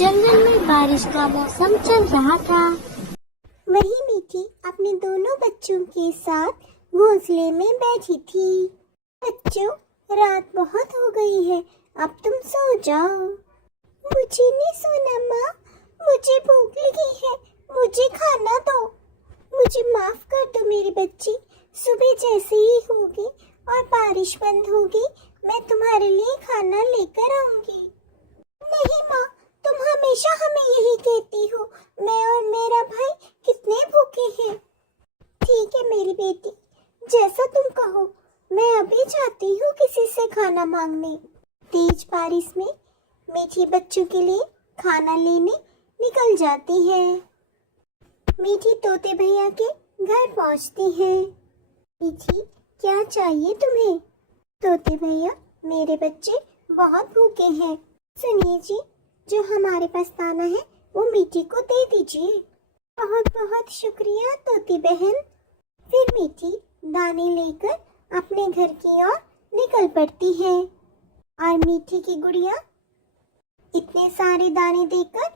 जंगल में बारिश का मौसम चल रहा था। वही मीठी अपने दोनों बच्चों के साथ घोंसले में बैठी थी। बच्चों, रात बहुत हो गई है, अब तुम सो जाओ। मुझे नहीं सोना माँ, मुझे भूख लगी है, मुझे खाना दो। मुझे माफ कर दो मेरी बच्ची, सुबह जैसे ही होगी और बारिश बंद होगी मैं तुम्हारे लिए खाना लेकर आऊंगी। नहीं माँ, तुम हमेशा हमें यही कहती हो, मैं और मेरा भाई कितने भूखे हैं। ठीक है मेरी बेटी, जैसा तुम कहो, मैं अभी जाती हूँ किसी से खाना मांगने। तेज बारिश में मीठी बच्चों के लिए खाना लेने निकल जाती है। मीठी तोते भैया के घर पहुँचती है। मीठी, क्या चाहिए तुम्हें? तोते भैया, मेरे बच्चे बहुत भूखे हैं, सुनिए जी, जो हमारे पास दाना है वो मीठी को दे दीजिए। बहुत बहुत शुक्रिया तोती बहन। फिर मीठी दाने लेकर अपने घर की ओर निकल पड़ती है और मीठी की गुड़िया इतने सारे दाने देकर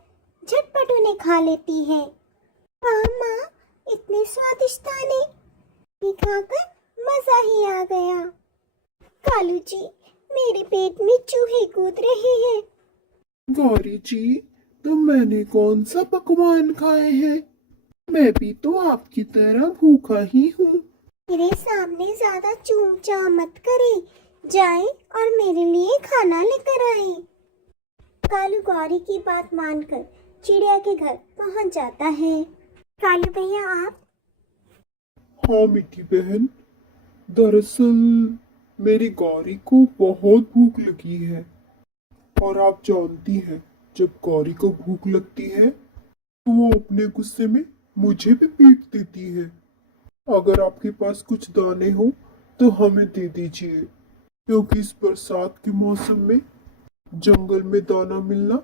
झटपट उन्हें खा लेती है। वाह माँ, इतने स्वादिष्ट दाने, ये खाकर मजा ही आ गया। कालू जी, मेरे पेट में चूहे कूद रहे हैं। गौरी जी, तो मैंने कौन सा पकवान खाए हैं? मैं भी तो आपकी तरह भूखा ही हूँ। मेरे सामने ज्यादा चूचा मत करे, जाए और मेरे लिए खाना लेकर आए। कालू गौरी की बात मानकर चिड़िया के घर पहुँच जाता है। कालू भैया आप? हाँ मीठी बहन, दरअसल मेरी गौरी को बहुत भूख लगी है और आप जानती हैं, जब गौरी को भूख लगती है तो वो अपने गुस्से में मुझे भी पीट देती है। अगर आपके पास कुछ दाने हो तो हमें दे दीजिए, क्योंकि इस बरसात के मौसम में जंगल में दाना मिलना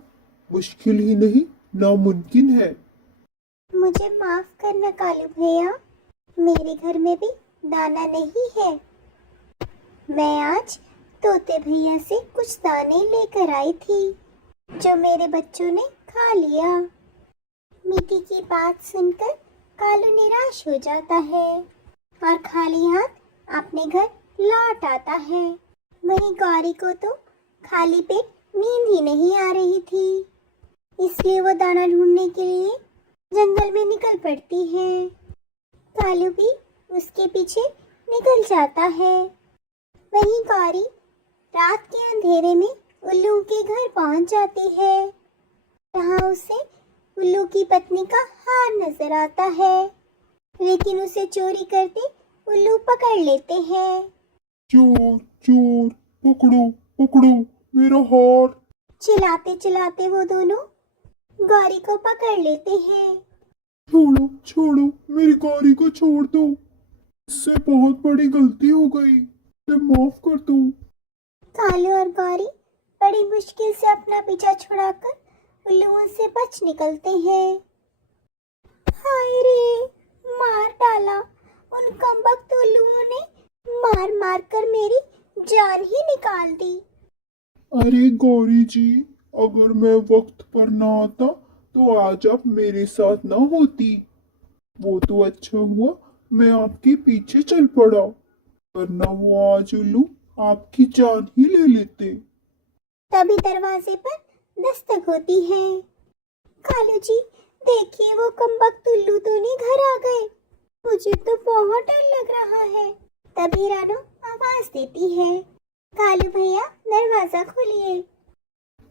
मुश्किल ही नहीं नामुमकिन है। मुझे माफ करना कालू भैया, मेरे घर में भी दाना नहीं है। मैं आज तोते भैया से कुछ दाने लेकर आई थी जो मेरे बच्चों ने खा लिया। मीठी की बात सुनकर कालू निराश हो जाता है और खाली हाथ अपने घर लौट आता है। वहीं गौरी को तो खाली पेट नींद ही नहीं आ रही थी, इसलिए वो दाना ढूंढने के लिए जंगल में निकल पड़ती है। कालू भी उसके पीछे निकल जाता है। वहीं गौरी रात के अंधेरे में उल्लू के घर पहुंच जाती है। जहां उसे उल्लू की पत्नी का हार नजर आता है, लेकिन उसे चोरी करते उल्लू पकड़ लेते हैं। चोर चोर, पकड़ो पकड़ो मेरा हार। चिल्लाते चिल्लाते वो दोनों गौरी को पकड़ लेते हैं। छोड़ो छोड़ो, मेरी गौरी को छोड़ दो, इससे बहुत बड़ी गलती हो गई, इसे माफ कर दो। कालू और गौरी बड़ी मुश्किल से अपना पीछा छुड़ाकर उल्लुओं से बच निकलते हैं। हाय रे, मार डाला, उन कमबख्त उल्लुओं ने मार मार कर मेरी जान ही निकाल दी। अरे गौरी जी, अगर मैं वक्त पर ना आता तो आज आप मेरे साथ ना होती। वो तो अच्छा हुआ मैं आपके पीछे चल पड़ा, वरना वो आज उल्लू आपकी जान ही ले लेते। तभी दरवाजे पर दस्तक होती है। कालू जी, देखिए वो कमबख्त उल्लू दोनों घर आ गए, मुझे तो बहुत डर लग रहा है। तभी रानो आवाज देती है, कालू भैया दरवाजा खोलिए।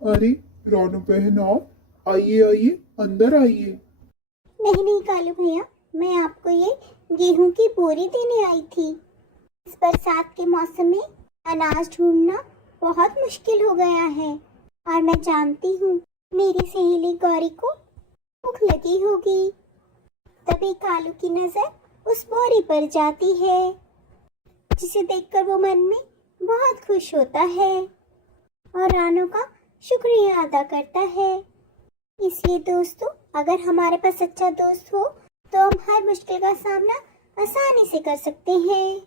अरे रानू बहन, आप आइए आइए, अंदर आइए। नहीं नहीं कालू भैया, मैं आपको ये गेहूं की बोरी देने आई थी। इस बरसात के मौसम में अनाज ढूंढना बहुत मुश्किल हो गया है और मैं जानती हूँ मेरी सहेली गौरी को भूख लगी होगी। तभी कालू की नजर उस बोरी पर जाती है, जिसे देखकर वो मन में बहुत खुश होता है और रानू का शुक्रिया अदा करता है। इसलिए दोस्तों, अगर हमारे पास अच्छा दोस्त हो तो हम हर मुश्किल का सामना आसानी से कर सकते हैं।